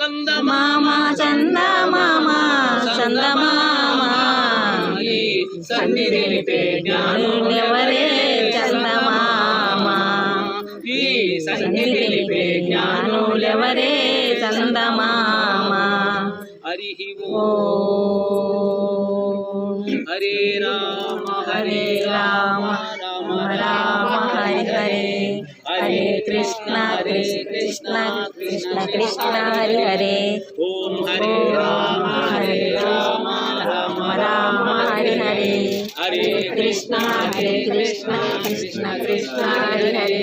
చందమామ. చందమామ చందమామ. ఈ సన్నిధి నిలిపే జ్ఞానులు ఎవరే చందమామ? ఈ సన్నిధి నిలిపే జ్ఞానులు జ్ఞానులెవరే చందమామ? హరి ఓ. హరే రామ హరే రామ రామ హరి హరే హరే కృష్ణ కృష్ణ కృష్ణ కృష్ణ కృష్ణ హరి హరే. ఓం హరే రామ హరే రామ రామ రామ హరి హరే. హరే కృష్ణ హరే కృష్ణ కృష్ణ కృష్ణ హరి హరే.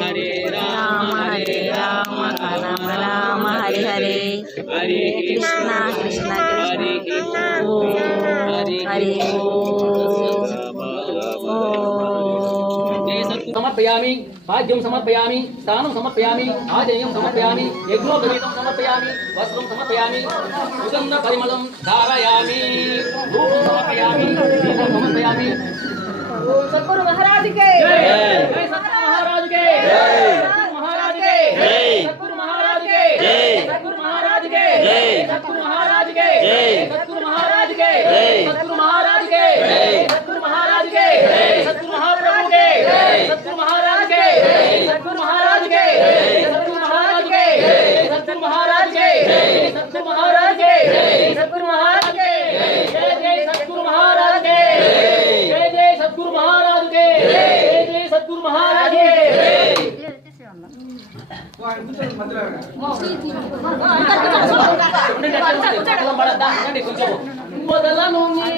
హరే రామ హరే రామ రామ రామ హరి హరే. హరే కృష్ణ కృష్ణ హరి కృష్ణ ఓ హరి ఓ. సమర్పయామి భాగ్యం సమర్పయామి స్థానం సమర్పయామి ఆచయం సమర్పయామి యజ్ఞోపవీతం సమర్పయామి వస్త్రం సమర్పయామి సుగంధ పరిమళం ధారయామి ధూపం సమర్పయామి సమర్పయామి. సద్గురు మహారాజుకే! జై! మహారాజుకే! सतगुरु महाराज के जय सतगुरु महाराज के जय जय सतगुरु महाराज के जय जय सतगुरु महाराज के जय जय सतगुरु महाराज के ಮೊದಲ ನೋಮಿ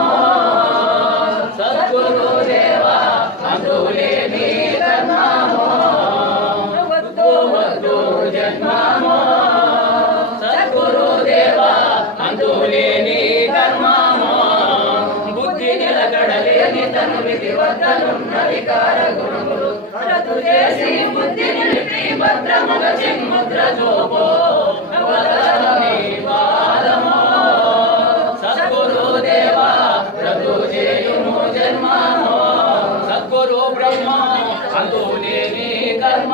తని తను విధి వద్దనున్న వికార గుణములు రద్దు చేసి సద్గురు బ్రహ్మ అందునే కర్మ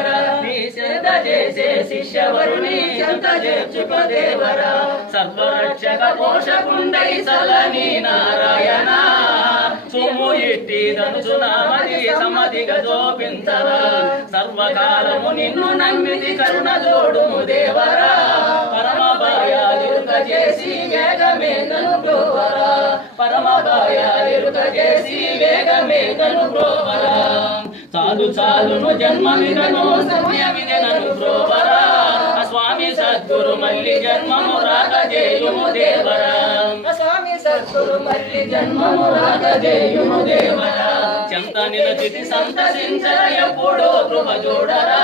చేసే శిష్యవరుని చంత చేర్చుకో దేవరా సర్వరక్షక పోషకుండై సలని నారాయణ. సొమ్ము ఇట్టి ధనుసునామది సమధిగా చూపించవా సర్వకాలము నిన్ను నమ్మిది కరుణ జోడుము దేవరా. పరమ భయాలిరుక చేసి వేగమే కను బ్రోవరా పరమ భయాలిరుక చేసి వేగమే కను బ్రోవరా చాలు చాలును జన్మమిగను సమయమి బ్రోవరా స్వామి సద్గురు మల్లి జన్మము రాక చేయుము దేవరా స్వామి సద్గురు మల్లి జన్మము రాక చేయుము దేవరా. చెంత నిలచితి సంతసించర ఎప్పుడు కృప చూడరా.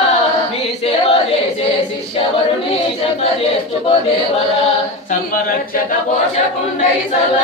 నీ సేవ చేసే శిష్యవరుని చెంత చేర్చుకో దేవరా. సర్వరక్షక పోషకుండై సల